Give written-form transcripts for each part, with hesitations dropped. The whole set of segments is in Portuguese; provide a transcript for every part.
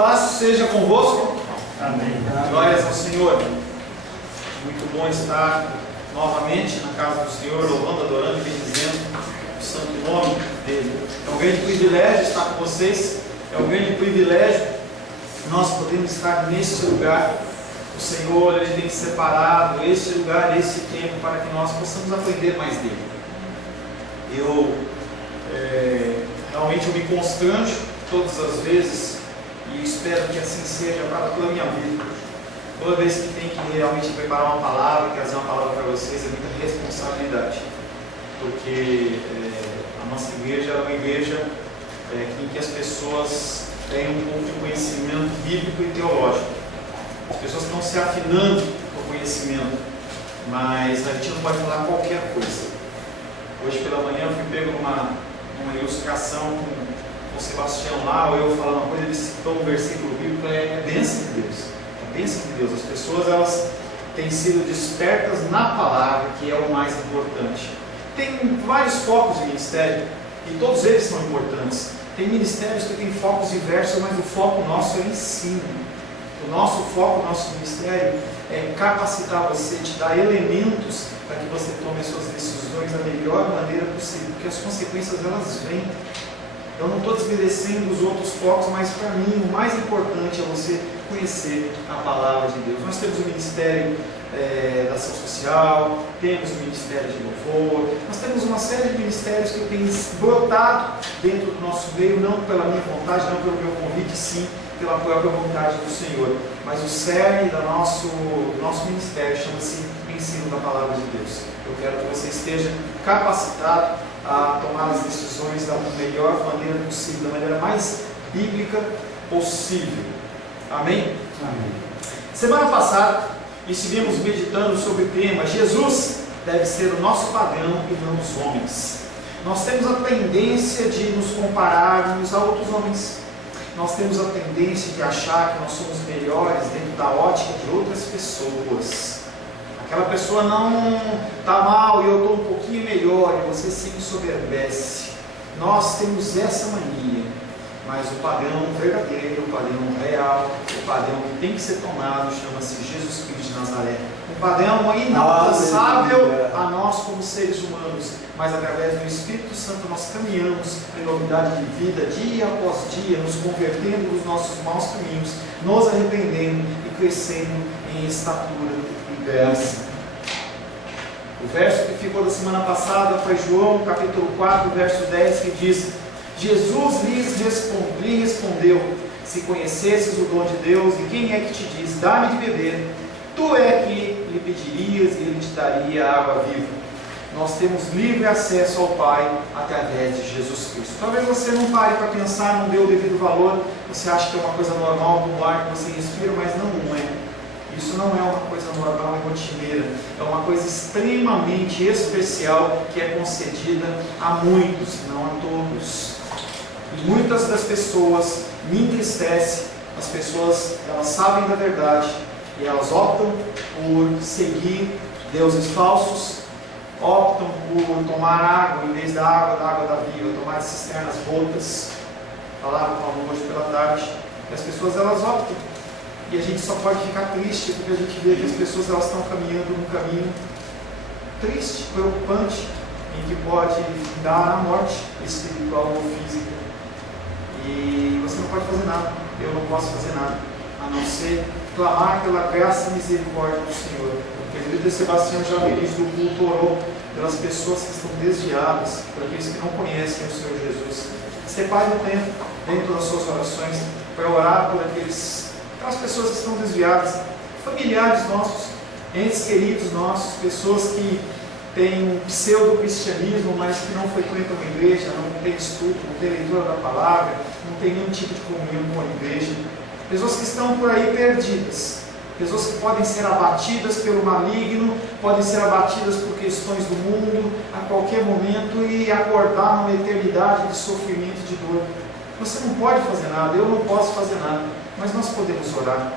Paz seja convosco. Amém. Glórias ao Senhor. Muito bom estar novamente na casa do Senhor, louvando, adorando e bendizendo o santo nome dele. É um grande privilégio estar com vocês. É um grande privilégio nós podemos estar neste lugar. O Senhor, Ele tem separado este lugar, este tempo, para que nós possamos aprender mais dele. Realmente eu me constranjo todas as vezes e espero que assim seja para toda a minha vida. Toda vez que tem que realmente preparar uma palavra, trazer uma palavra para vocês, é muita responsabilidade, porque a nossa igreja é uma igreja em que as pessoas têm um pouco de conhecimento bíblico e teológico. As pessoas estão se afinando com o conhecimento, mas a gente não pode falar qualquer coisa. Hoje pela manhã eu fui pego numa ilustração com o Sebastião lá, ou eu falando uma coisa, ele citou um versículo bíblico, é bênção de Deus. É bênção de Deus. As pessoas, elas têm sido despertas na palavra, que é o mais importante. Tem vários focos de ministério, e todos eles são importantes. Tem ministérios que têm focos diversos, mas o foco nosso é o ensino. O nosso foco, o nosso ministério é capacitar você, te dar elementos para que você tome as suas decisões da melhor maneira possível, porque as consequências elas vêm. Eu não estou desmerecendo os outros focos, mas para mim o mais importante é você conhecer a palavra de Deus. Nós temos o ministério da ação social, temos o ministério de louvor, nós temos uma série de ministérios que têm brotado dentro do nosso meio, não pela minha vontade, não pelo meu convite, sim pela própria vontade do Senhor. Mas o cerne do nosso ministério chama-se ensino da palavra de Deus. Eu quero que você esteja capacitado a tomar as decisões da melhor maneira possível, da maneira mais bíblica possível. Amém? Amém. Semana passada estivemos meditando sobre o tema Jesus deve ser o nosso padrão e não os homens. Nós temos a tendência de nos compararmos a outros homens. Nós temos a tendência de achar que nós somos melhores dentro da ótica de outras pessoas. Aquela pessoa não está mal e eu estou um pouquinho melhor, e você se ensoberbece. Nós temos essa mania, mas o padrão verdadeiro, o padrão real, o padrão que tem que ser tomado chama-se Jesus Cristo de Nazaré. Um padrão inalcançável a nós como seres humanos, mas através do Espírito Santo nós caminhamos em novidade de vida, dia após dia, nos convertendo dos nossos maus caminhos, nos arrependendo e crescendo em estatura e graça. O verso que ficou da semana passada foi João, capítulo 4, verso 10, que diz: Jesus lhe respondeu: se conhecesses o dom de Deus, e quem é que te diz, dá-me de beber, tu é que lhe pedirias e ele te daria a água viva. Nós temos livre acesso ao Pai através de Jesus Cristo. Talvez você não pare para pensar, não dê o devido valor, você acha que é uma coisa normal do ar que você respira, mas não é. Isso não é uma coisa normal e rotineira, é uma coisa extremamente especial que é concedida a muitos, não a todos. E muitas das pessoas me entristecem, as pessoas elas sabem da verdade e elas optam por seguir deuses falsos, optam por tomar água em vez da água da vida, tomar cisternas rotas. Falava com algum hoje pela tarde, e as pessoas elas optam. E a gente só pode ficar triste porque a gente vê que as pessoas elas estão caminhando num caminho triste, preocupante, em que pode dar na morte espiritual ou física. E você não pode fazer nada, eu não posso fazer nada, a não ser clamar pela graça e misericórdia do Senhor. Porque o líder Sebastião já no início do culto orou pelas pessoas que estão desviadas, por aqueles que não conhecem o Senhor Jesus. Separe um tempo dentro das suas orações para orar por aquelas pessoas que estão desviadas, familiares nossos, entes queridos nossos, pessoas que têm um pseudo-cristianismo, mas que não frequentam a igreja, não tem estudo, não tem leitura da palavra, não tem nenhum tipo de comunhão com a igreja. Pessoas que estão por aí perdidas, pessoas que podem ser abatidas pelo maligno, podem ser abatidas por questões do mundo a qualquer momento e acordar numa eternidade de sofrimento e de dor. Você não pode fazer nada, eu não posso fazer nada, mas nós podemos orar.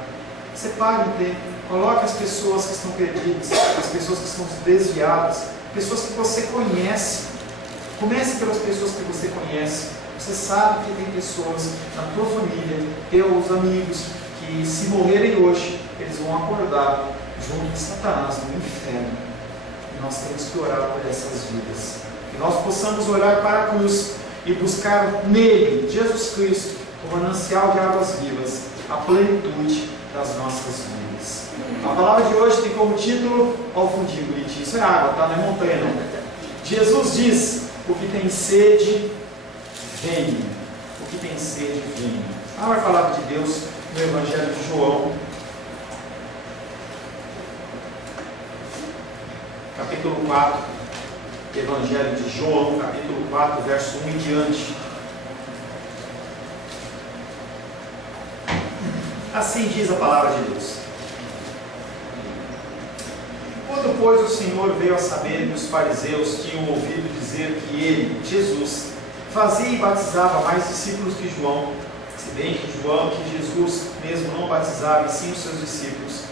Separe um tempo, coloque as pessoas que estão perdidas, as pessoas que estão desviadas, pessoas que você conhece. Comece pelas pessoas que você conhece. Você sabe que tem pessoas na tua família, teus amigos, que se morrerem hoje, eles vão acordar junto de Satanás no inferno. E nós temos que orar por essas vidas. Que nós possamos olhar para a cruz e buscar nele, Jesus Cristo, o manancial de águas vivas, a plenitude das nossas vidas. A palavra de hoje tem como título ao fundinho, isso é água, tá? Não é montanha não. Jesus diz: o que tem sede, venha. O que tem sede, venha. Abra a palavra de Deus no Evangelho de João, capítulo 4, Evangelho de João, capítulo 4, verso 1 em diante. Assim diz a palavra de Deus. Quando, pois, o Senhor veio a saber que os fariseus tinham ouvido dizer que ele, Jesus, fazia e batizava mais discípulos que João, se bem que Jesus mesmo não batizava, e sim os seus discípulos,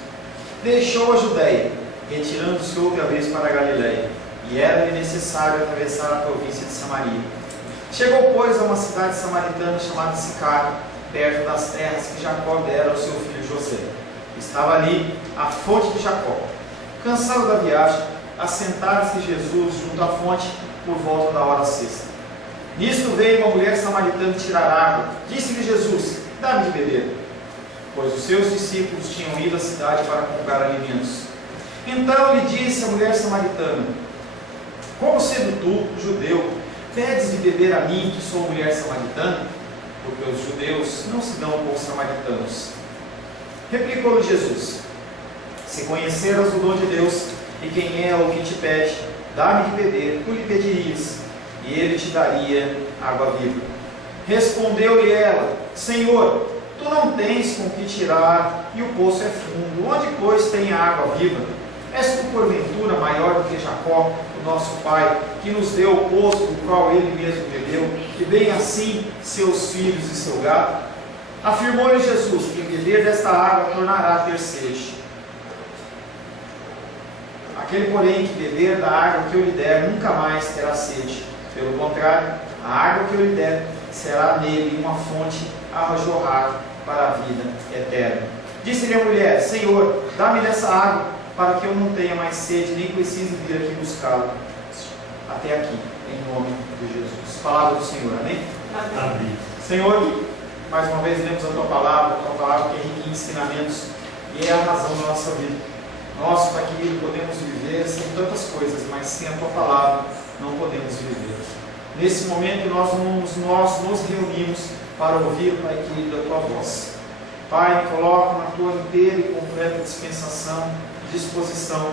deixou a Judéia, retirando-se outra vez para a Galiléia, e era-lhe necessário atravessar a província de Samaria. Chegou, pois, a uma cidade samaritana chamada Sicar, perto das terras que Jacó dera ao seu filho José. Estava ali a fonte de Jacó. Cansado da viagem, assentara-se Jesus junto à fonte por volta da hora sexta. Nisto veio uma mulher samaritana tirar água. Disse-lhe Jesus: dá-me de beber. Pois os seus discípulos tinham ido à cidade para comprar alimentos. Então lhe disse a mulher samaritana: como sendo tu, judeu, pedes de beber a mim, que sou mulher samaritana? Porque os judeus não se dão com os samaritanos. Replicou-lhe Jesus: se conheceras o dom de Deus, e quem é o que te pede, dá-me de beber, tu lhe pedirias, e ele te daria água viva. Respondeu-lhe ela: Senhor, tu não tens com que tirar, e o poço é fundo. Onde, pois, tem a água viva? És tu, porventura, maior do que Jacó, o nosso pai, que nos deu o poço do qual ele mesmo bebeu, e bem assim seus filhos e seu gado? Afirmou-lhe Jesus: quem beber desta água tornará a ter sede. Aquele, porém, que beber da água que eu lhe der, nunca mais terá sede. Pelo contrário, a água que eu lhe der será nele uma fonte a jorrar para a vida eterna. Disse-lhe a mulher: Senhor, dá-me dessa água, para que eu não tenha mais sede, nem precise vir aqui buscá-la. Até aqui, em nome de Jesus. Palavra do Senhor, amém? Amém. Senhor, mais uma vez lemos a tua palavra que é rica em ensinamentos, e é a razão da nossa vida. Nós, Pai querido, podemos viver sem tantas coisas, mas sem a tua palavra não podemos viver. Nesse momento nós nos reunimos para ouvir, Pai querido, a tua voz. Pai, me coloco na tua inteira e completa dispensação, disposição,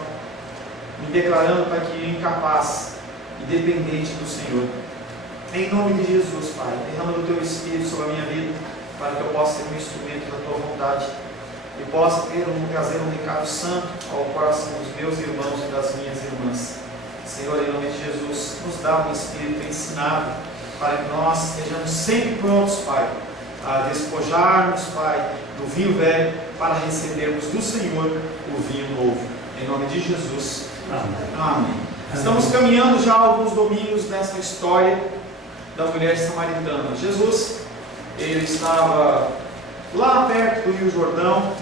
me declarando, Pai querido, incapaz e dependente do Senhor. Em nome de Jesus, Pai, derrama do teu Espírito sobre a minha vida, para que eu possa ser um instrumento da tua vontade e possa trazer um recado santo ao coração dos meus irmãos e das minhas irmãs. Senhor, em nome de Jesus, nos dá um Espírito ensinado, para que nós estejamos sempre prontos, Pai, a despojarmos, Pai, do vinho velho, para recebermos do Senhor o vinho novo. Em nome de Jesus. Amém. Amém. Estamos caminhando já alguns domingos nessa história da mulher samaritana. Jesus, ele estava lá perto do Rio Jordão,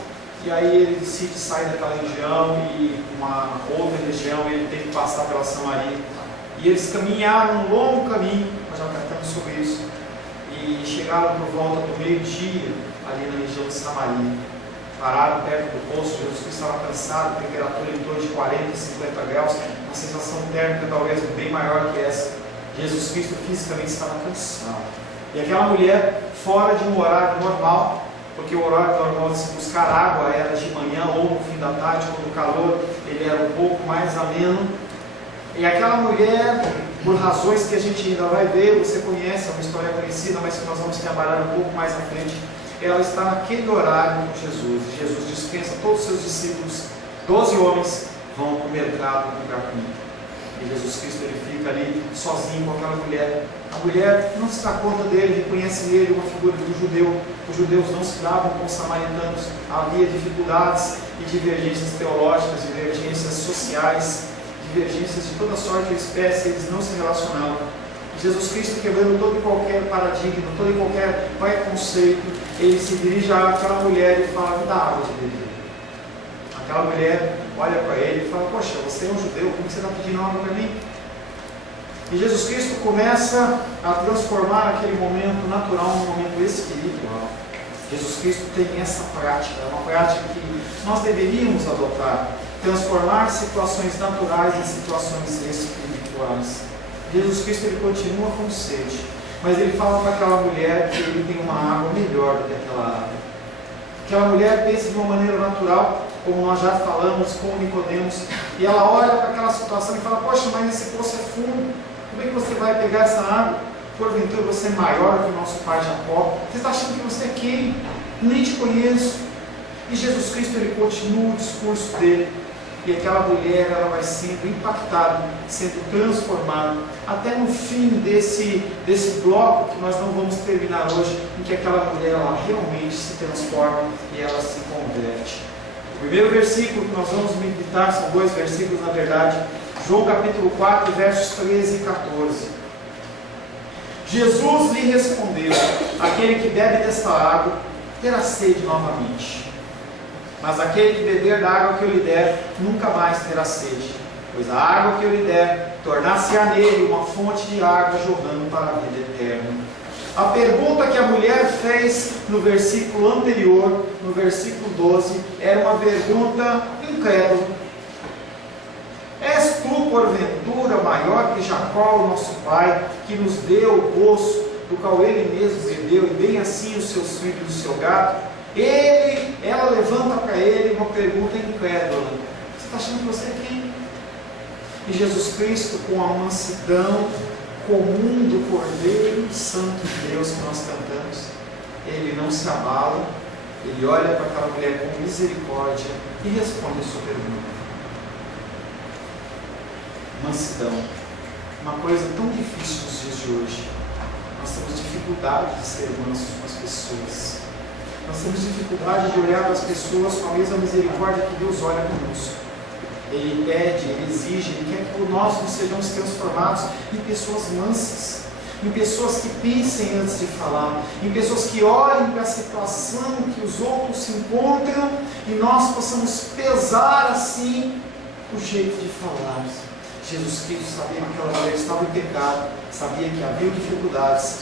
e aí ele decide sair daquela região e uma outra região, ele tem que passar pela Samaria. E eles caminharam um longo caminho, nós já tratamos sobre isso, e chegaram por volta do meio-dia, ali na região de Samaria. Pararam perto do poço. Jesus Cristo estava cansado, temperatura em torno de 40, 50 graus, uma sensação térmica talvez bem maior que essa. Jesus Cristo fisicamente estava cansado. E aquela mulher, fora de um horário normal, porque o horário normal de se buscar água era de manhã ou no fim da tarde, quando o calor ele era um pouco mais ameno. E aquela mulher, por razões que a gente ainda vai ver, você conhece, é uma história conhecida, mas que nós vamos trabalhar um pouco mais à frente, ela está naquele horário com Jesus. E Jesus dispensa todos os seus discípulos, 12 homens vão para o mercado comprar comida. E Jesus Cristo ele fica ali sozinho com aquela mulher. A mulher não se dá conta dele, reconhece nele uma figura do judeu. Os judeus não se davam com os samaritanos, havia dificuldades e divergências teológicas, divergências sociais, divergências de toda sorte de espécie, eles não se relacionavam. Jesus Cristo, quebrando todo e qualquer paradigma, todo e qualquer preconceito, ele se dirige àquela mulher e fala: me dá água de beber. Aquela mulher olha para ele e fala: poxa, você é um judeu, como você está pedindo água para mim? E Jesus Cristo começa a transformar aquele momento natural num momento espiritual. Jesus Cristo tem essa prática, é uma prática que nós deveríamos adotar, transformar situações naturais em situações espirituais. Jesus Cristo, ele continua com sede, mas ele fala para aquela mulher que ele tem uma água melhor do que aquela água. Aquela mulher pensa de uma maneira natural, como nós já falamos com Nicodemos, e ela olha para aquela situação e fala: poxa, mas esse poço é fundo, como é que você vai pegar essa água? Porventura você é maior que o nosso pai Jacó? Você está achando que você é quem? Nem te conheço. E Jesus Cristo, ele continua o discurso dele, e aquela mulher, ela vai sendo impactada, sendo transformada, até no fim desse bloco que nós não vamos terminar hoje, em que aquela mulher, ela realmente se transforma e ela se converte. O primeiro versículo que nós vamos meditar, são 2 versículos na verdade, João capítulo 4, versos 13 e 14. Jesus lhe respondeu: aquele que bebe desta água terá sede novamente. Mas aquele que beber da água que eu lhe der, nunca mais terá sede, pois a água que eu lhe der, tornar-se-á nele uma fonte de água jorrando para a vida eterna. A pergunta que a mulher fez no versículo anterior, no versículo 12, era uma pergunta incrédula. És tu, porventura, maior que Jacó, o nosso pai, que nos deu o poço, do qual ele mesmo bebeu, e bem assim os seus filhos e o seu gado? Ela levanta para ele uma pergunta incrédula: você está achando que você é quem? E Jesus Cristo, com a mansidão comum do Cordeiro Santo de Deus que nós cantamos, ele não se abala, ele olha para aquela mulher com misericórdia e responde a sua pergunta. Mansidão, uma coisa tão difícil nos dias de hoje. Nós temos dificuldade de ser mansos com as pessoas. Nós temos dificuldade de olhar para as pessoas com a mesma misericórdia que Deus olha conosco. Ele pede, ele exige, ele quer que nós nos sejamos transformados em pessoas mansas, em pessoas que pensem antes de falar, em pessoas que olhem para a situação que os outros se encontram e nós possamos pesar assim o jeito de falar. Jesus Cristo sabia que aquela mulher estava em pecado, sabia que havia dificuldades.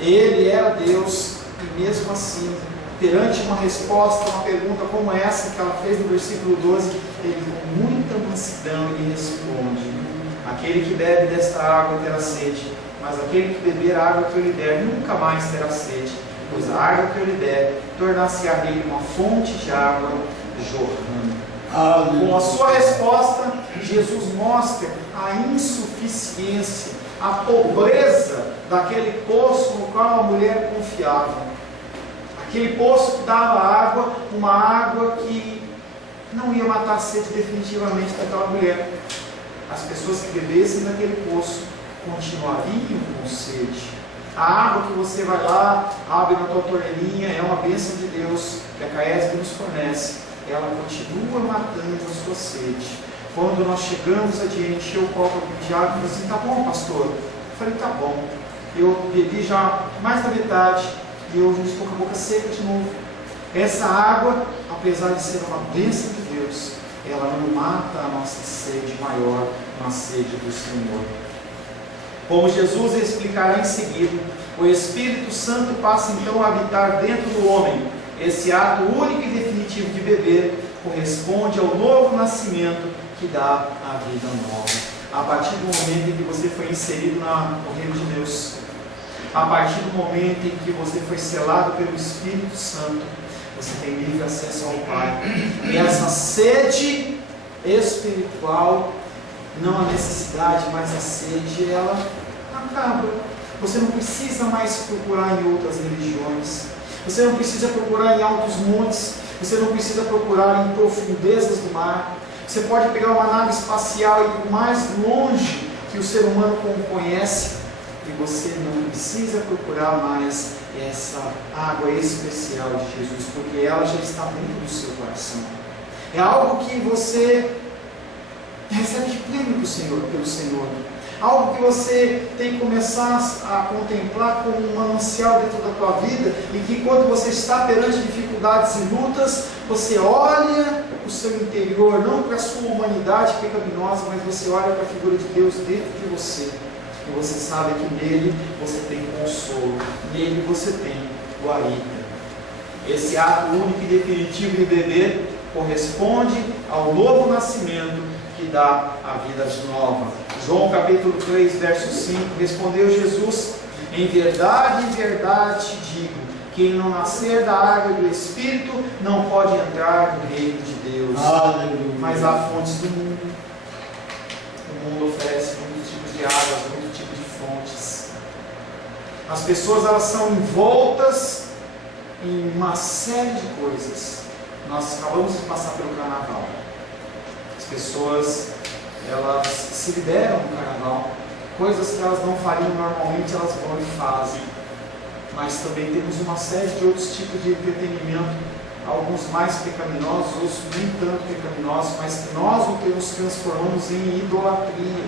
Ele era Deus e mesmo assim, perante uma resposta, uma pergunta como essa que ela fez no versículo 12, ele com muita mansidão ele responde: aquele que bebe desta água terá sede, mas aquele que beber a água que eu lhe der nunca mais terá sede, pois a água que eu lhe der tornar-se-á nele uma fonte de água jorrando. Com a sua resposta, Jesus mostra a insuficiência, a pobreza daquele poço no qual a mulher confiava. Aquele poço que dava água, uma água que não ia matar a sede definitivamente daquela mulher. As pessoas que bebessem daquele poço continuariam com sede. A água que você vai lá, abre na tua torneirinha, é uma bênção de Deus que a Caesb nos fornece. Ela continua matando a sua sede. Quando nós chegamos adiante, eu coloco de água e falo assim: tá bom, pastor? Eu falei: tá bom. Eu bebi já mais da metade e eu já estou com a boca seca de novo. Essa água, apesar de ser uma bênção de Deus, ela não mata a nossa sede maior, uma sede do Senhor. Como Jesus explicará em seguida, o Espírito Santo passa então a habitar dentro do homem. Esse ato único e definitivo de beber corresponde ao novo nascimento que dá a vida nova. A partir do momento em que você foi inserido no reino de Deus, a partir do momento em que você foi selado pelo Espírito Santo, você tem livre acesso ao Pai. E essa sede espiritual, não a necessidade, mas a sede, ela acaba. Você não precisa mais procurar em outras religiões. Você não precisa procurar em altos montes. Você não precisa procurar em profundezas do mar. Você pode pegar uma nave espacial e ir o mais longe que o ser humano conhece, e você não precisa procurar mais essa água especial de Jesus, porque ela já está dentro do seu coração. É algo que você recebe de pleno pelo Senhor. algo que você tem que começar a contemplar como um manancial dentro da tua vida, e que quando você está perante dificuldades e lutas, você olha o seu interior, não para a sua humanidade pecaminosa, mas você olha para a figura de Deus dentro de você, e você sabe que nele você tem consolo, nele você tem guarida. Esse ato único e definitivo de beber corresponde ao novo nascimento que dá a vida nova. João capítulo 3, verso 5, respondeu Jesus: em verdade, te digo, quem não nascer da água e do Espírito não pode entrar no reino de Deus. Aleluia. Mas há fontes do mundo. O mundo oferece muitos tipos de águas, muitos tipos de fontes. As pessoas, elas são envoltas em uma série de coisas. Nós acabamos de passar pelo carnaval. As pessoas, elas se liberam no carnaval. Coisas que elas não fariam normalmente, elas vão e fazem. Mas também temos uma série de outros tipos de entretenimento, alguns mais pecaminosos, outros nem tanto pecaminosos, mas que nós nos transformamos em idolatria.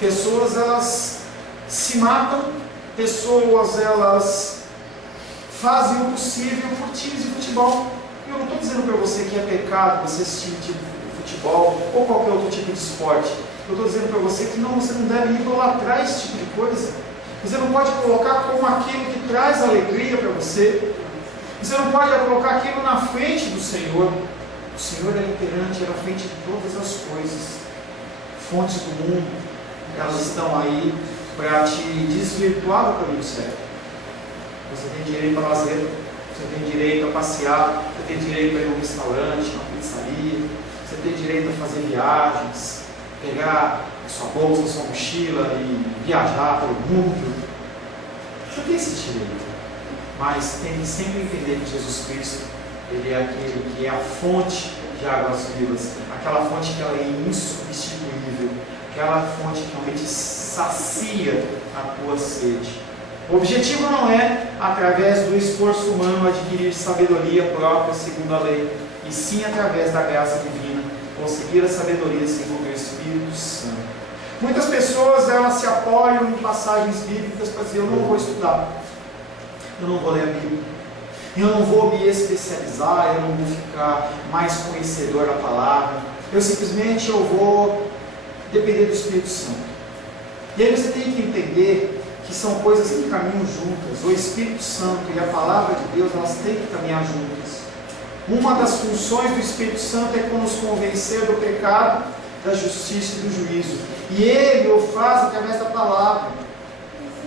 Pessoas, elas se matam, pessoas, elas fazem o possível por times de futebol. Eu não estou dizendo para você que é pecado você assistir futebol ou qualquer outro tipo de esporte. Eu estou dizendo para você que você não deve idolatrar esse tipo de coisa. Você não pode colocar como aquilo que traz alegria para você. Você não pode colocar aquilo na frente do Senhor. O Senhor é imperante, é na frente de todas as coisas. Fontes do mundo, elas estão aí para te desvirtuar do caminho certo. Você tem direito a lazer, você tem direito a passear, você tem direito a ir a um restaurante, uma pizzaria, você tem direito a fazer viagens, pegar a sua bolsa, a sua mochila e viajar pelo mundo. Você tem esse direito, mas tem que sempre entender que Jesus Cristo, Ele é aquele que é a fonte de águas vivas, aquela fonte que ela é insubstituível, aquela fonte que realmente sacia a tua sede. O objetivo não é, através do esforço humano, adquirir sabedoria própria segundo a lei, e sim através da graça divina, conseguir a sabedoria segundo o Espírito Santo. Muitas pessoas, elas se apoiam em passagens bíblicas para dizer: eu não vou estudar, eu não vou ler a Bíblia, eu não vou me especializar, eu não vou ficar mais conhecedor da palavra, eu simplesmente vou depender do Espírito Santo. E aí você tem que entender que são coisas que caminham juntas. O Espírito Santo e a palavra de Deus, elas têm que caminhar juntas. Uma das funções do Espírito Santo é nos convencer do pecado, da justiça e do juízo. E Ele o faz através da palavra.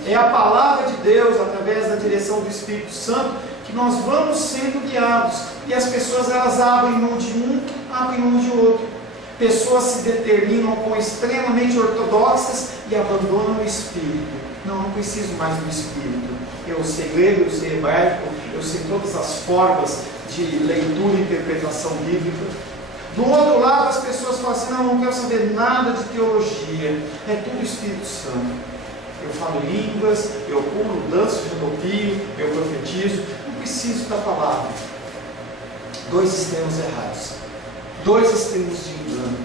É a palavra de Deus, através da direção do Espírito Santo, que nós vamos sendo guiados. E as pessoas, elas abrem mão de um, abrem mão de outro. Pessoas se determinam como extremamente ortodoxas e abandonam o Espírito. Não preciso mais do Espírito. Eu sei grego, eu sei hebraico, eu sei todas as formas de leitura e interpretação bíblica. Do outro lado, as pessoas falam assim: não quero saber nada de teologia, é tudo Espírito Santo. Eu falo línguas, eu pulo, danço, rodopio, eu profetizo, não preciso da palavra. Dois extremos errados, dois extremos de engano.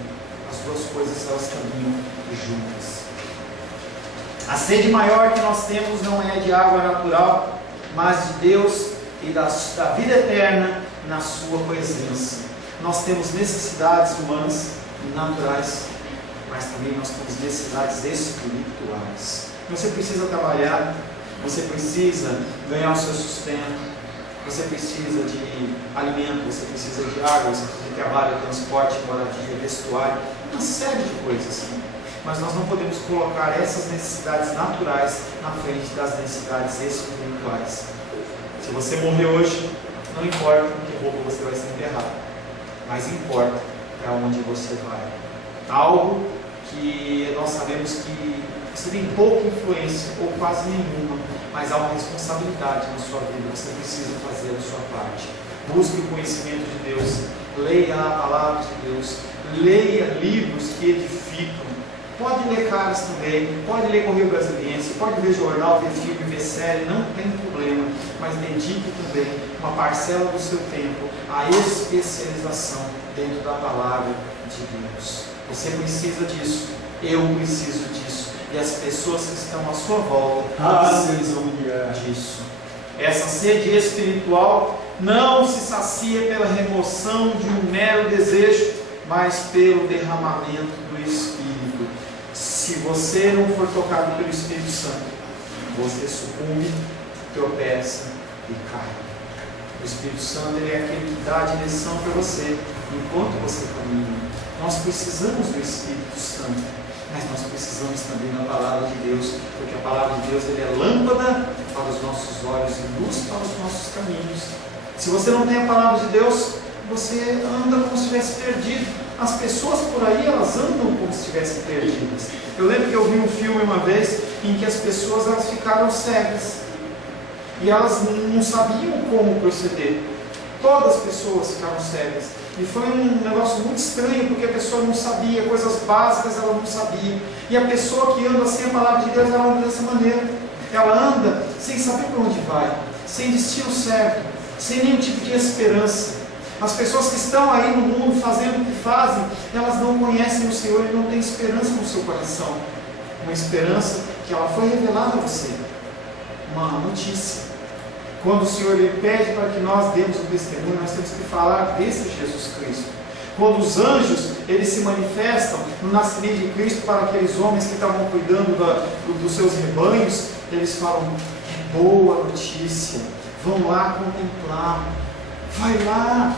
As duas coisas, elas caminham juntas. A sede maior que nós temos não é de água natural, mas de Deus e da vida eterna na sua presença. Nós temos necessidades humanas e naturais, mas também nós temos necessidades espirituais. Você precisa trabalhar, você precisa ganhar o seu sustento, você precisa de alimento, você precisa de água, você precisa de trabalho, transporte, moradia, vestuário, uma série de coisas. Mas nós não podemos colocar essas necessidades naturais na frente das necessidades espirituais. Se você morrer hoje, não importa com que roupa você vai ser enterrado, mas importa para onde você vai. Algo que nós sabemos que você tem pouca influência ou quase nenhuma, mas há uma responsabilidade na sua vida. Você precisa fazer a sua parte. Busque o conhecimento de Deus, leia a palavra de Deus, leia livros que edificam. Pode ler caras também, pode ler Correio Brasiliense, pode ver jornal, ver filme, ver série, não tem problema, mas dedique também uma parcela do seu tempo à especialização dentro da palavra de Deus. Você precisa disso, eu preciso disso. e as pessoas que estão à sua volta precisam disso. Essa sede espiritual não se sacia pela remoção de um mero desejo, mas pelo derramamento do Espírito. Se você não for tocado pelo Espírito Santo, você sucumbe, tropeça e cai. O Espírito Santo, ele é aquele que dá a direção para você enquanto você caminha. Nós precisamos do Espírito Santo, mas nós precisamos também da palavra de Deus, porque a palavra de Deus, ele é lâmpada para os nossos olhos e luz para os nossos caminhos. Se você não tem a palavra de Deus, você anda como se estivesse perdido. As pessoas por aí, elas andam como se estivessem perdidas. Eu lembro que eu vi um filme uma vez em que as pessoas, elas ficaram cegas e elas não sabiam como proceder. Todas as pessoas ficaram cegas. E foi um negócio muito estranho, porque a pessoa não sabia, coisas básicas ela não sabia. E a pessoa que anda sem a palavra de Deus, ela anda dessa maneira. Ela anda sem saber para onde vai, sem destino certo, sem nenhum tipo de esperança. As pessoas que estão aí no mundo fazendo o que fazem, elas não conhecem o Senhor e não têm esperança no seu coração. Uma esperança que ela foi revelada a você. Uma notícia. Quando o Senhor lhe pede para que nós demos o testemunho, nós temos que falar desse Jesus Cristo. Quando os anjos, eles se manifestam no nascimento de Cristo para aqueles homens que estavam cuidando dos seus rebanhos, eles falam, que boa notícia, vão lá contemplar, vai lá.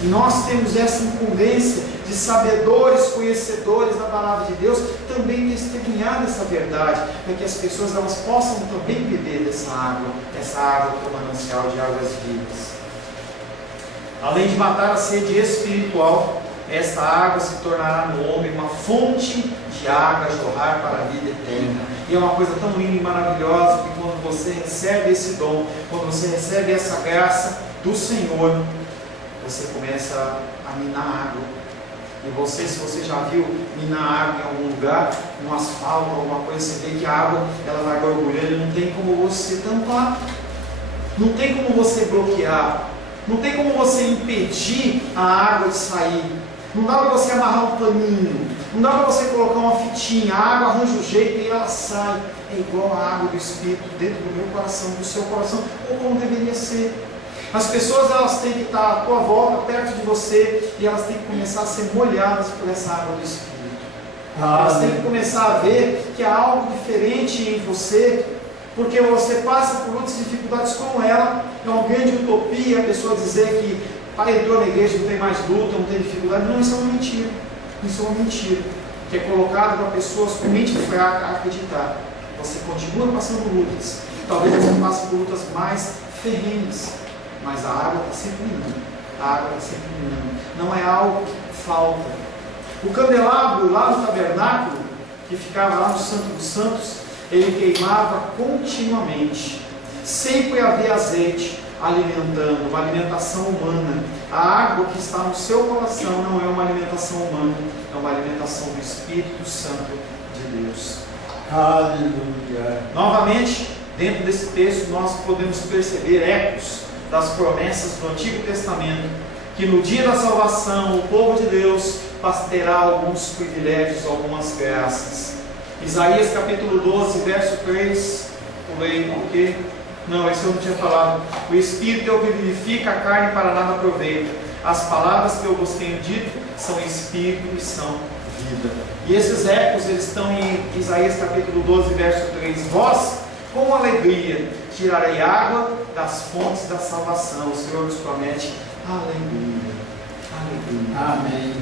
E nós temos essa incumbência de sabedores, conhecedores da palavra de Deus, também testemunhar dessa verdade, para que as pessoas elas possam também beber dessa água que é o manancial de águas vivas. Além de matar a sede espiritual, esta água se tornará no homem uma fonte de água a jorrar para a vida eterna. E é uma coisa tão linda e maravilhosa que quando você recebe esse dom, quando você recebe essa graça do Senhor, você começa a minar água. E você, se você já viu minar água em algum lugar, um asfalto, alguma coisa, você vê que a água ela vai borbulhando, não tem como você tampar, não tem como você bloquear, não tem como você impedir a água de sair, não dá para você amarrar um paninho, não dá para você colocar uma fitinha, a água arranja o jeito e ela sai. É igual a água do Espírito dentro do meu coração, do seu coração, ou como deveria ser. As pessoas elas têm que estar à tua volta, perto de você, e elas têm que começar a ser molhadas por essa água do Espírito. Elas têm que começar a ver que há algo diferente em você, porque você passa por outras dificuldades como ela. É uma grande utopia a pessoa dizer que pai entrou na igreja, não tem mais luta, não tem dificuldade. Não, isso é uma mentira. Isso é uma mentira, que é colocado para pessoas com mente fraca a acreditar. Você continua passando lutas, talvez você passe por lutas mais ferrenhas, mas a água está sempre minando. A água está sempre minando. Não é algo que falta. O candelabro lá no tabernáculo, que ficava lá no Santo dos Santos, ele queimava continuamente. Sempre havia azeite alimentando, uma alimentação humana. A água que está no seu coração não é uma alimentação humana, é uma alimentação do Espírito Santo de Deus. Aleluia. Novamente, dentro desse texto, nós podemos perceber ecos das promessas do Antigo Testamento, que no dia da salvação, o povo de Deus terá alguns privilégios, algumas graças. Isaías capítulo 12, verso 3, pulei, porque... Não, esse eu não tinha falado. O Espírito é o que vivifica, a carne para nada aproveita. As palavras que eu vos tenho dito são Espírito e são vida. E esses ecos, eles estão em Isaías capítulo 12, verso 3. Vós, com alegria, tirarei água das fontes da salvação. O Senhor nos promete aleluia. Aleluia. Amém.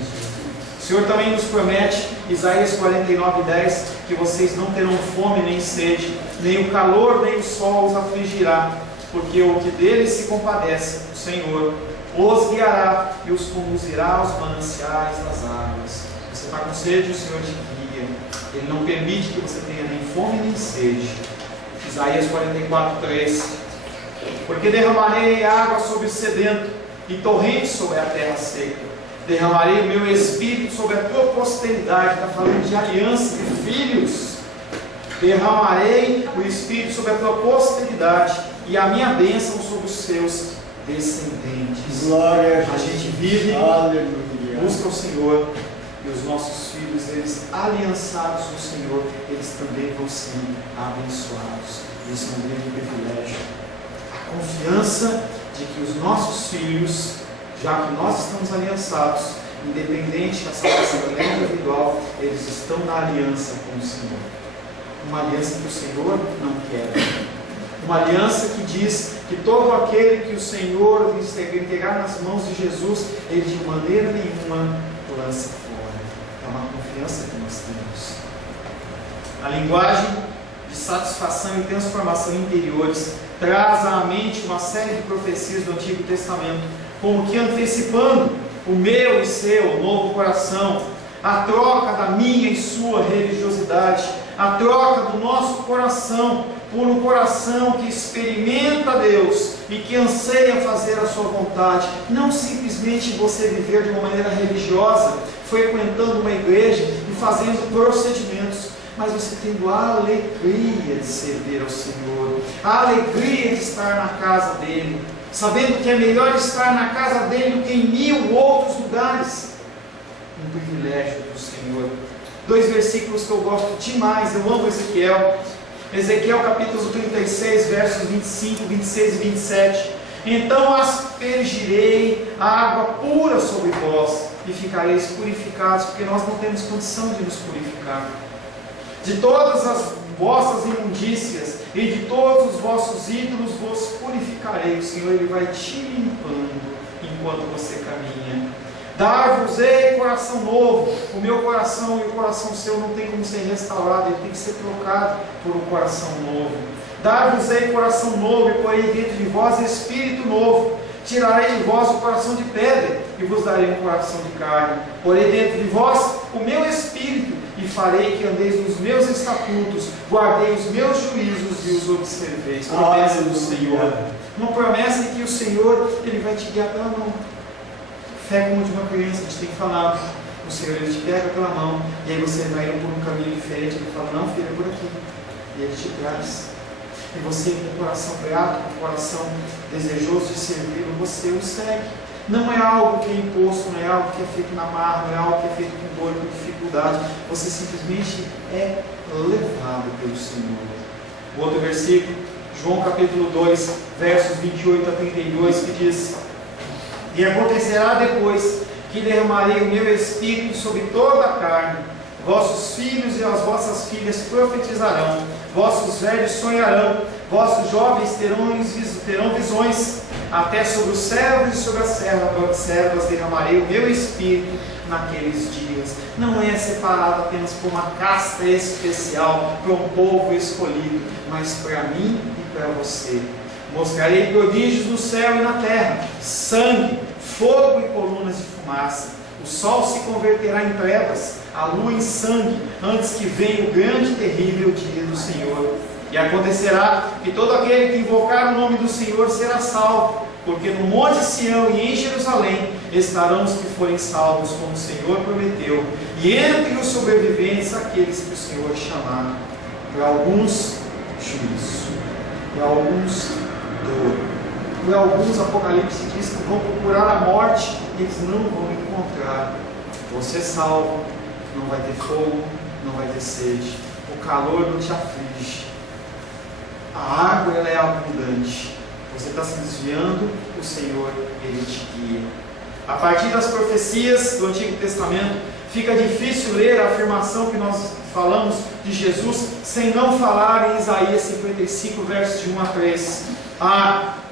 O Senhor também nos promete, Isaías 49, 10, que vocês não terão fome nem sede, nem o calor nem o sol os afligirá, porque o que deles se compadece, o Senhor, os guiará e os conduzirá aos mananciais das águas. Você está com sede, o Senhor te guia. Ele não permite que você tenha nem fome nem sede. Isaías 44, 3. Porque derramarei água sobre o sedento e torrentes sobre a terra seca. Derramarei o meu Espírito sobre a tua posteridade. Está falando de aliança, de filhos. Derramarei o Espírito sobre a tua posteridade e a minha bênção sobre os seus descendentes. Glória a gente vive, aleluia, busca o Senhor, E os nossos filhos, eles aliançados no Senhor, eles também vão ser abençoados. Isso é um grande privilégio. A confiança de que os nossos filhos, já que nós estamos aliançados, independente da salvação individual, eles estão na aliança com o Senhor. Uma aliança que o Senhor não quer. Uma aliança que diz que todo aquele que o Senhor entregar nas mãos de Jesus, ele de maneira nenhuma lança fora. É uma confiança que nós temos. A linguagem de satisfação e transformação interiores traz à mente uma série de profecias do Antigo Testamento, como que antecipando o meu e seu novo coração, a troca da minha e sua religiosidade, a troca do nosso coração por um coração que experimenta Deus e que anseia fazer a sua vontade. Não simplesmente você viver de uma maneira religiosa, frequentando uma igreja e fazendo procedimentos, mas você tendo a alegria de servir ao Senhor, a alegria de estar na casa dEle, sabendo que é melhor estar na casa dEle do que em 1000 outros lugares. Um privilégio do Senhor. 2 versículos que eu gosto demais, eu amo Ezequiel. Ezequiel capítulo 36, versos 25, 26 e 27. Então aspergirei a água pura sobre vós, e ficareis purificados, porque nós não temos condição de nos purificar. De todas as vossas imundícias e de todos os vossos ídolos vos purificarei. O Senhor, Ele vai te limpando enquanto você caminha. Dar-vos-ei coração novo. O meu coração e o coração seu não tem como ser restaurado, ele tem que ser trocado por um coração novo. Dar-vos-ei coração novo, e porei dentro de vós espírito novo. Tirarei de vós o coração de pedra, e vos darei um coração de carne. Porei dentro de vós o meu espírito, e farei que andeis nos meus estatutos, guardei os meus juízos e os observeis. Promessa do Senhor. Uma promessa em que o Senhor, Ele vai te guiar pela mão. Fé como de uma criança, a gente tem que falar. O Senhor, Ele te pega pela mão, e aí você vai indo por um caminho diferente. Ele fala, não filho, é por aqui. E Ele te traz. E você, com o coração grato, com o coração desejoso de servi-lo, você o segue. Não é algo que é imposto, não é algo que é feito na marra, não é algo que é feito com dor, com dificuldade. Você simplesmente é levado pelo Senhor. O outro versículo, João capítulo 2, versos 28 a 32, que diz: E acontecerá depois que derramarei o meu espírito sobre toda a carne. Vossos filhos e as vossas filhas profetizarão, vossos velhos sonharão, vossos jovens terão visões, até sobre os servos e sobre as servas derramarei o meu espírito naqueles dias. Não é separado apenas por uma casta especial, para um povo escolhido, mas para mim e para você. Mostrarei prodígios no céu e na terra, sangue, fogo e colunas de fumaça. O sol se converterá em trevas, a lua em sangue, antes que venha o grande e terrível dia do Senhor. E acontecerá que todo aquele que invocar o nome do Senhor será salvo, porque no monte Sião e em Jerusalém estarão os que forem salvos, como o Senhor prometeu, e entre os sobreviventes aqueles que o Senhor chamar. Para alguns, juízo, para alguns, dor, para alguns, Apocalipse diz que vão procurar a morte e eles não vão encontrar. Você é salvo, não vai ter fogo, não vai ter sede, o calor não te aflige, a água ela é abundante. Você está se desviando, o Senhor, Ele te guia. A partir das profecias do Antigo Testamento, fica difícil ler a afirmação que nós falamos de Jesus, sem não falar em Isaías 55, versos de 1 a 3.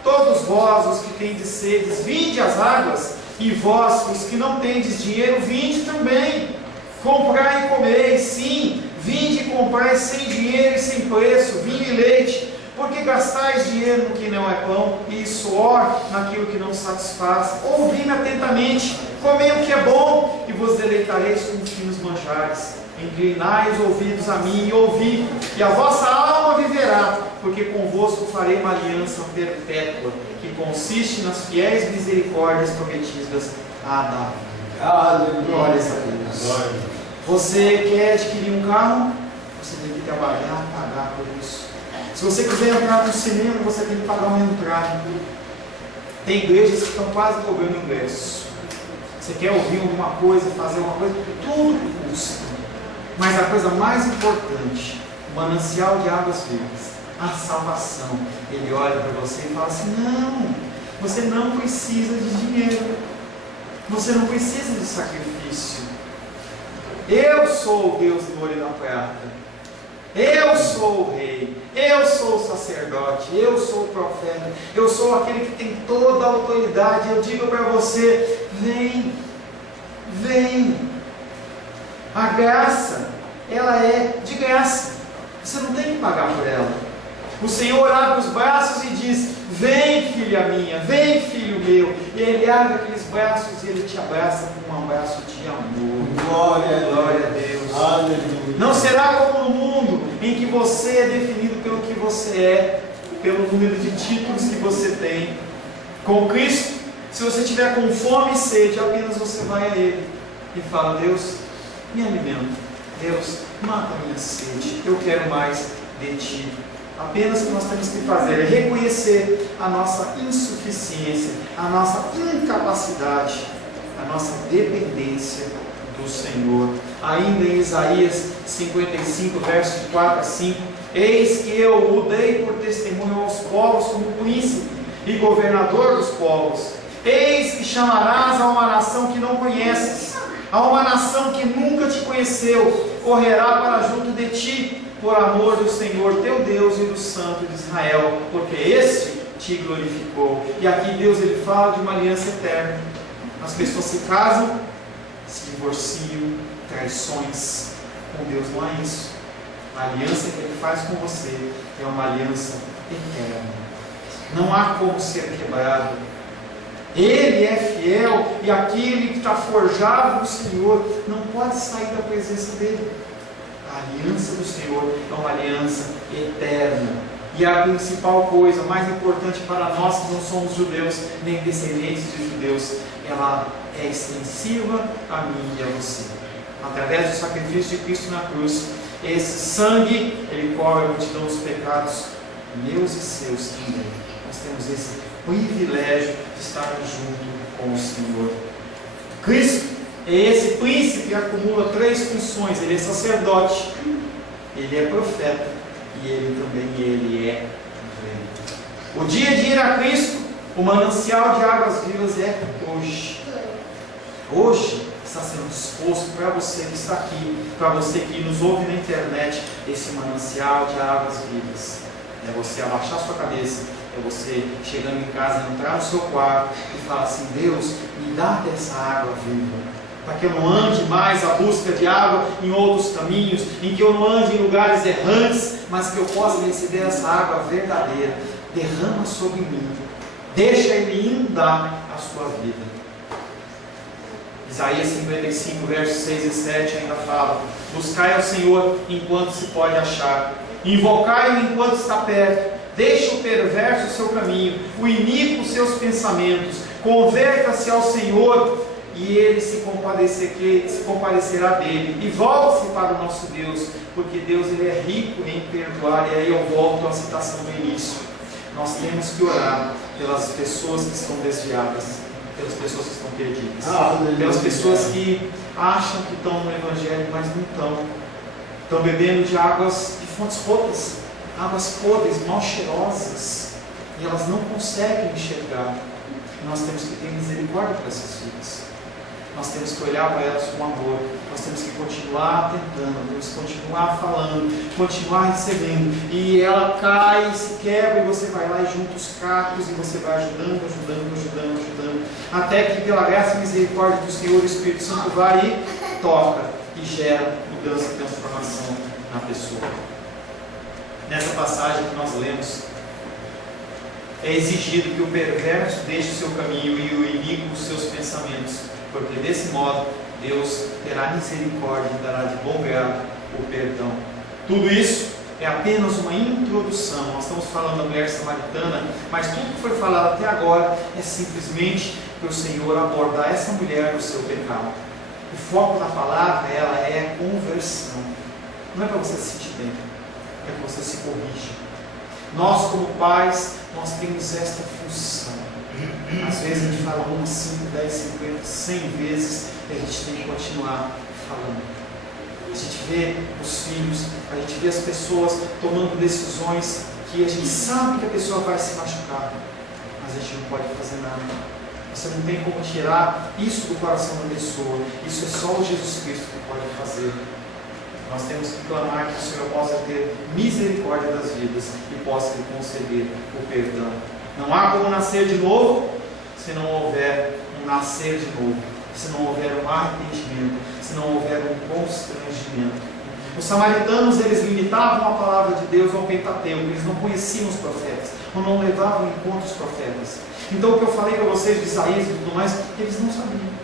Todos vós, os que tendes sedes, vinde às águas, e vós, os que não tendes dinheiro, vinde também. Comprai e comei, sim, vinde e comprai sem dinheiro e sem preço, vinho e leite. Porque gastais dinheiro no que não é pão, e suor naquilo que não satisfaz. Ouvi-me atentamente, comei o que é bom, e vos deleitareis com finos manjares. Inclinai os ouvidos a mim, e ouvi, e a vossa alma viverá, porque convosco farei uma aliança perpétua, que consiste nas fiéis misericórdias prometidas a Davi. Glórias a Deus. Você quer adquirir um carro? Você tem que trabalhar, pagar por isso. Se você quiser entrar no cinema, você tem que pagar uma entrada. Tem igrejas que estão quase cobrando ingresso. você quer ouvir alguma coisa, fazer alguma coisa, tudo custa. Mas a coisa mais importante, o manancial de águas vivas, a salvação, ele olha para você e fala assim: não, você não precisa de dinheiro, você não precisa de sacrifício. Eu sou o Deus do ouro e da prata, eu sou o rei, eu sou o sacerdote, eu sou o profeta, eu sou aquele que tem toda a autoridade. Eu digo para você: vem, vem. A graça, ela é de graça, você não tem que pagar por ela. O Senhor abre os braços e diz: vem, filha minha, vem, filho meu. E Ele abre aqueles braços e Ele te abraça com um abraço de amor. Glória a Deus. Aleluia. Não será como no mundo, em que você é definido pelo que você é, pelo número de títulos que você tem. Com Cristo, se você tiver com fome e sede, apenas você vai a Ele e fala: Deus, me alimenta. Deus, mata a minha sede. Eu quero mais de Ti. Apenas o que nós temos que fazer é reconhecer a nossa insuficiência, a nossa incapacidade, a nossa dependência do Senhor. Ainda em Isaías 55, versos 4 a 5: eis que eu o dei por testemunho aos povos como príncipe e governador dos povos. Eis que chamarás a uma nação que não conheces, a uma nação que nunca te conheceu, correrá para junto de ti, por amor do Senhor teu Deus e do Santo de Israel, porque este te glorificou. E aqui Deus, ele fala de uma aliança eterna. As pessoas se casam, se divorciam, traições. Com Deus não é isso. A aliança que Ele faz com você é uma aliança eterna. Não há como ser quebrado. Ele é fiel, e aquele que está forjado no Senhor não pode sair da presença dEle. A aliança do Senhor é uma aliança eterna. E a principal coisa, mais importante para nós que não somos judeus, nem descendentes de judeus, ela é extensiva a mim e a você. Através do sacrifício de Cristo na cruz, esse sangue, ele cobre a multidão dos pecados, meus e seus também. Nós temos esse privilégio de estar junto com o Senhor. Cristo é esse príncipe que acumula 3 funções. Ele é sacerdote, ele é profeta e ele é rei. O dia de ir a Cristo, o manancial de águas vivas é hoje. Hoje está sendo disposto para você que está aqui, para você que nos ouve na internet, esse manancial de águas vivas. É você abaixar sua cabeça, é você chegando em casa, entrar no seu quarto e falar assim: Deus, me dá dessa água viva, para que eu não ande mais à busca de água em outros caminhos, em que eu não ande em lugares errantes, mas que eu possa receber essa água verdadeira. Derrama sobre mim, deixa Ele inundar a sua vida. Isaías 55, versos 6 e 7 ainda fala: buscai ao Senhor enquanto se pode achar, invocai-o enquanto está perto. Deixe o perverso o seu caminho, o iníquo os seus pensamentos. Converta-se ao Senhor e Ele se compadecerá dele. E volte-se para o nosso Deus, porque Deus, Ele é rico em perdoar. E aí eu volto à citação do início. Nós temos que orar pelas pessoas que estão desviadas, pelas pessoas que estão perdidas, pelas pessoas que acham que estão no Evangelho, mas não estão. Estão bebendo de águas, de fontes rotas, águas podres, mal cheirosas, e elas não conseguem enxergar. Nós temos que ter misericórdia para essas vidas. Nós temos que olhar para elas com amor. Nós temos que continuar tentando, temos que continuar falando, continuar recebendo. E ela cai, se quebra, e você vai lá e junta os cacos, e você vai ajudando, até que pela graça e misericórdia do Senhor, o Espírito Santo vai e toca e gera mudança e transformação na pessoa. Nessa passagem que nós lemos, é exigido que o perverso deixe o seu caminho e o iníquo os seus pensamentos, porque desse modo Deus terá misericórdia e dará de bom grado o perdão. Tudo isso é apenas uma introdução. Nós estamos falando da mulher samaritana, mas tudo que foi falado até agora é simplesmente para o Senhor abordar essa mulher no seu pecado. O foco da palavra, ela é a conversão. Não é para você se sentir bem, é para você se corrigir. Nós, como pais, nós temos esta função. Às vezes a gente fala 1, 5, 10, 50, 100 vezes e a gente tem que continuar falando. A gente vê os filhos, a gente vê as pessoas tomando decisões que a gente sabe que a pessoa vai se machucar, mas a gente não pode fazer nada. Você não tem como tirar isso do coração da pessoa. Isso é só o Jesus Cristo que pode fazer. Nós temos que clamar que o Senhor possa ter misericórdia das vidas e possa lhe conceder o perdão. Não há como nascer de novo se não houver um nascer de novo, se não houver um arrependimento, se não houver um constrangimento. Os samaritanos, eles limitavam a palavra de Deus ao Pentateuco, eles não conheciam os profetas, ou não levavam em conta os profetas. Então o que eu falei para vocês de Isaías e tudo mais, eles não sabiam.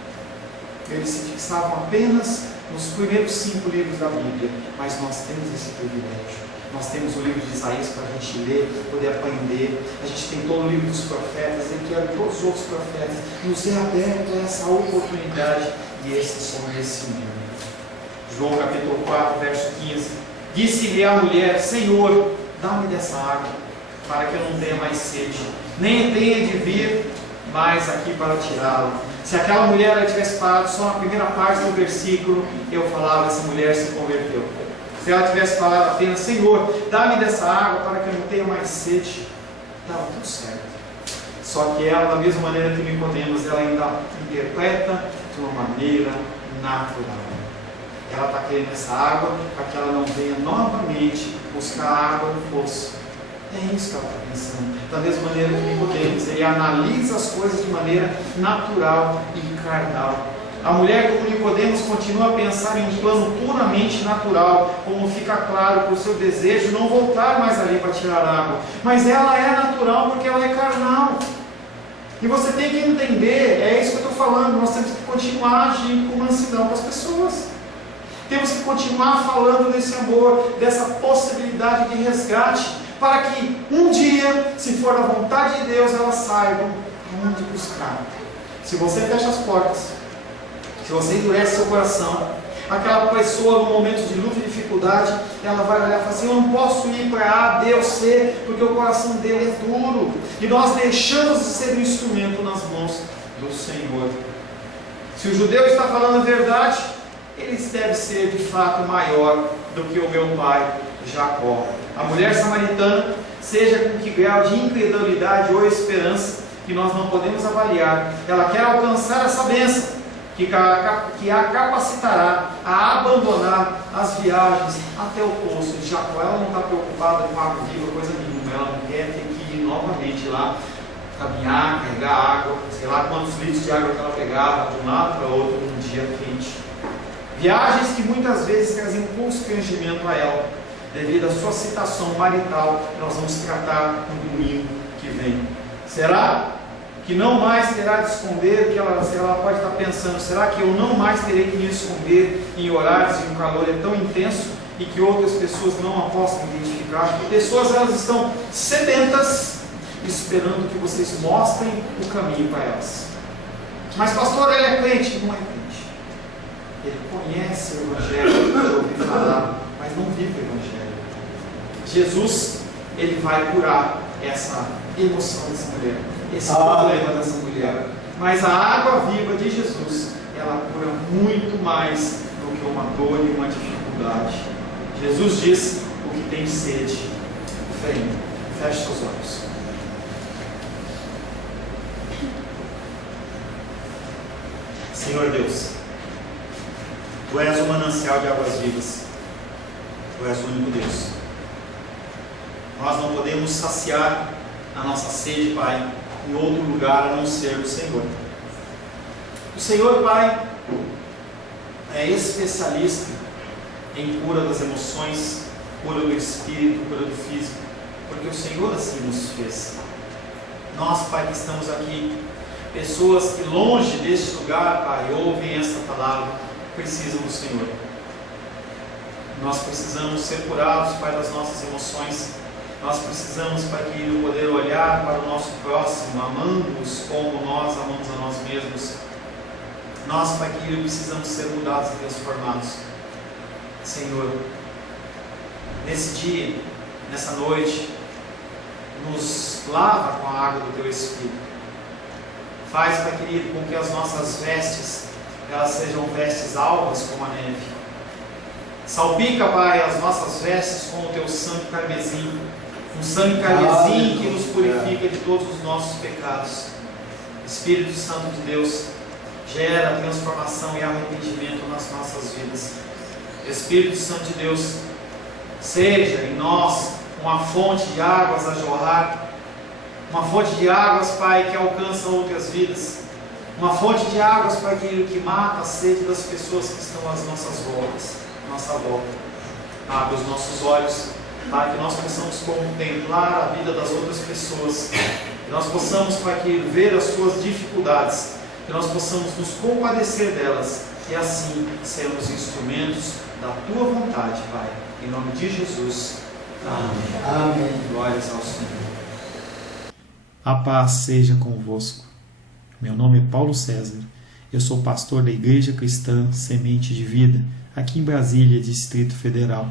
Eles se fixavam apenas nos primeiros 5 livros da Bíblia, mas nós temos esse privilégio. Nós temos o livro de Isaías para a gente ler, poder aprender. A gente tem todo o livro dos profetas, Ezequiel e todos os outros profetas. Nos é aberto a essa oportunidade e esses são esse livro. João capítulo 4, verso 15. Disse-lhe a mulher: Senhor, dá-me dessa água, para que eu não tenha mais sede, nem tenha de vir mais aqui para tirá-la. Se aquela mulher tivesse parado só na primeira parte do versículo, eu falava, essa mulher se converteu. Se ela tivesse falado apenas: Senhor, dá-me dessa água para que eu não tenha mais sede, estava tudo certo. Só que ela, da mesma maneira que Nicodemos, ela ainda interpreta de uma maneira natural. Ela está querendo essa água para que ela não venha novamente buscar água no poço. É isso que ela está pensando. Da mesma maneira que Nicodemos, ele analisa as coisas de maneira natural e carnal. A mulher, como Nicodemos, continua a pensar em um plano puramente natural, como fica claro por seu desejo não voltar mais ali para tirar água. Mas ela é natural porque ela é carnal. E você tem que entender, é isso que eu estou falando, nós temos que continuar agindo com mansidão com as pessoas. Temos que continuar falando desse amor, dessa possibilidade de resgate, para que um dia, se for a vontade de Deus, elas saibam onde buscar. Se você fecha as portas, se você endurece seu coração, aquela pessoa no momento de luta e dificuldade, ela vai olhar e falar assim: eu não posso ir para A, B ou C, porque o coração dele é duro. E nós deixamos de ser um instrumento nas mãos do Senhor. Se o judeu está falando a verdade, ele deve ser de fato maior do que o meu pai Jacó. A mulher samaritana, seja com que grau de incredulidade ou esperança, que nós não podemos avaliar, ela quer alcançar essa bênção que a capacitará a abandonar as viagens até o poço de Jacó. Ela não está preocupada com água viva, coisa nenhuma. Ela não quer ter que ir novamente lá caminhar, carregar água, sei lá quantos litros de água que ela pegava de um lado para outro num dia quente. Viagens que muitas vezes trazem constrangimento a ela, devido à sua situação marital, que nós vamos tratar no domingo que vem. Será que não mais terá de esconder, que ela pode estar pensando: será que eu não mais terei que me esconder em horários em que o calor é tão intenso e que outras pessoas não a possam identificar? Pessoas, elas estão sedentas, esperando que vocês mostrem o caminho para elas. Mas pastor, ele é crente? Não é crente. Ele conhece o Evangelho, ele ouve falar, mas não vive o Evangelho. Jesus, ele vai curar essa emoção dessa mulher, esse problema dessa mulher. Mas a água viva de Jesus, ela cura muito mais do que uma dor e uma dificuldade. Jesus diz: o que tem sede, vem. Feche seus olhos. Senhor Deus, Tu és o manancial de águas vivas. Tu és o único Deus. Nós não podemos saciar a nossa sede, Pai, em outro lugar a não ser o Senhor. O Senhor, Pai, é especialista em cura das emoções, cura do espírito, cura do físico, porque o Senhor assim nos fez. Nós, Pai, que estamos aqui, pessoas que longe deste lugar, Pai, ouvem esta palavra, precisam do Senhor. Nós precisamos ser curados, Pai, das nossas emoções. Nós precisamos, Pai querido, poder olhar para o nosso próximo, amando-os como nós amamos a nós mesmos. Nós, Pai querido, precisamos ser mudados e transformados. Senhor, nesse dia, nessa noite, nos lava com a água do Teu Espírito. Faz, Pai querido, com que as nossas vestes, elas sejam vestes alvas como a neve. Salpica, Pai, as nossas vestes com o Teu sangue carmesim, um sangue carmesim que nos purifica de todos os nossos pecados. Espírito Santo de Deus, gera transformação e arrependimento nas nossas vidas. Espírito Santo de Deus, seja em nós uma fonte de águas a jorrar, uma fonte de águas, Pai, que alcança outras vidas, uma fonte de águas, Pai, que mata a sede das pessoas que estão às nossas voltas, à nossa volta. Abre os nossos olhos, Pai, que nós possamos contemplar a vida das outras pessoas, que nós possamos, Pai, ver as suas dificuldades, que nós possamos nos compadecer delas e assim sermos instrumentos da Tua vontade, Pai. Em nome de Jesus. Amém. Amém. Glórias ao Senhor. A paz seja convosco. Meu nome é Paulo César. Eu sou pastor da Igreja Cristã Semente de Vida, aqui em Brasília, Distrito Federal.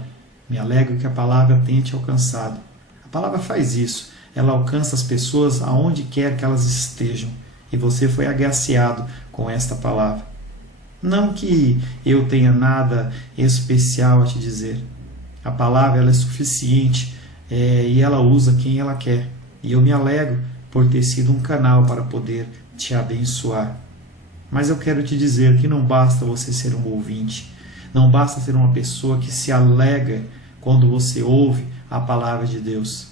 Me alegro que a palavra tenha te alcançado. A palavra faz isso. Ela alcança as pessoas aonde quer que elas estejam. E você foi agraciado com esta palavra. Não que eu tenha nada especial a te dizer. A palavra ela é suficiente e ela usa quem ela quer. E eu me alegro por ter sido um canal para poder te abençoar. Mas eu quero te dizer que não basta você ser um ouvinte. Não basta ser uma pessoa que se alegra quando você ouve a palavra de Deus.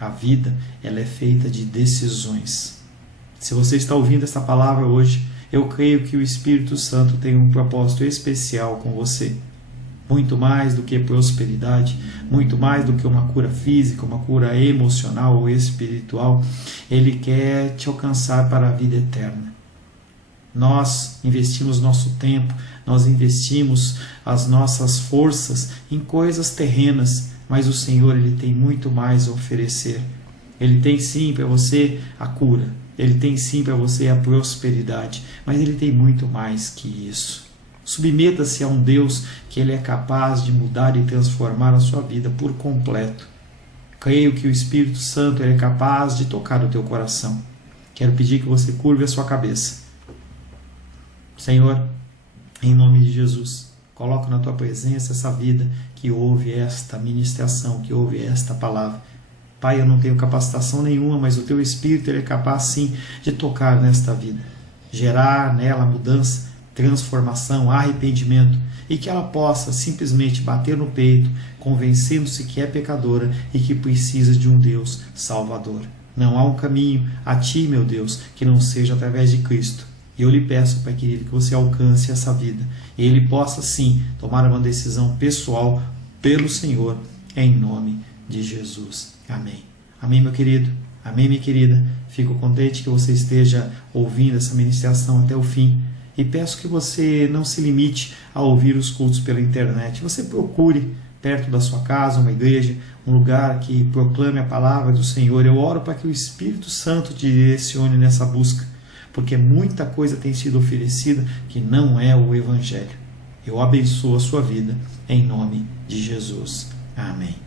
A vida ela é feita de decisões. Se você está ouvindo esta palavra hoje, eu creio que o Espírito Santo tem um propósito especial com você. Muito mais do que prosperidade, muito mais do que uma cura física, uma cura emocional ou espiritual, Ele quer te alcançar para a vida eterna. Nós investimos nosso tempo, nós investimos as nossas forças em coisas terrenas, mas o Senhor Ele tem muito mais a oferecer. Ele tem sim para você a cura, Ele tem sim para você a prosperidade, mas Ele tem muito mais que isso. Submeta-se a um Deus que Ele é capaz de mudar e transformar a sua vida por completo. Creio que o Espírito Santo é capaz de tocar o teu coração. Quero pedir que você curve a sua cabeça. Senhor, em nome de Jesus, coloco na tua presença essa vida que ouve esta ministração, que ouve esta palavra. Pai, eu não tenho capacitação nenhuma, mas o teu Espírito ele é capaz sim de tocar nesta vida, gerar nela mudança, transformação, arrependimento, e que ela possa simplesmente bater no peito, convencendo-se que é pecadora e que precisa de um Deus salvador. Não há um caminho a ti, meu Deus, que não seja através de Cristo. E eu lhe peço, Pai querido, que você alcance essa vida e ele possa sim tomar uma decisão pessoal pelo Senhor, em nome de Jesus. Amém. Amém, meu querido. Amém, minha querida. Fico contente que você esteja ouvindo essa ministração até o fim. E peço que você não se limite a ouvir os cultos pela internet. Você procure perto da sua casa uma igreja, um lugar que proclame a palavra do Senhor. Eu oro para que o Espírito Santo te direcione nessa busca, porque muita coisa tem sido oferecida que não é o Evangelho. Eu abençoo a sua vida em nome de Jesus. Amém.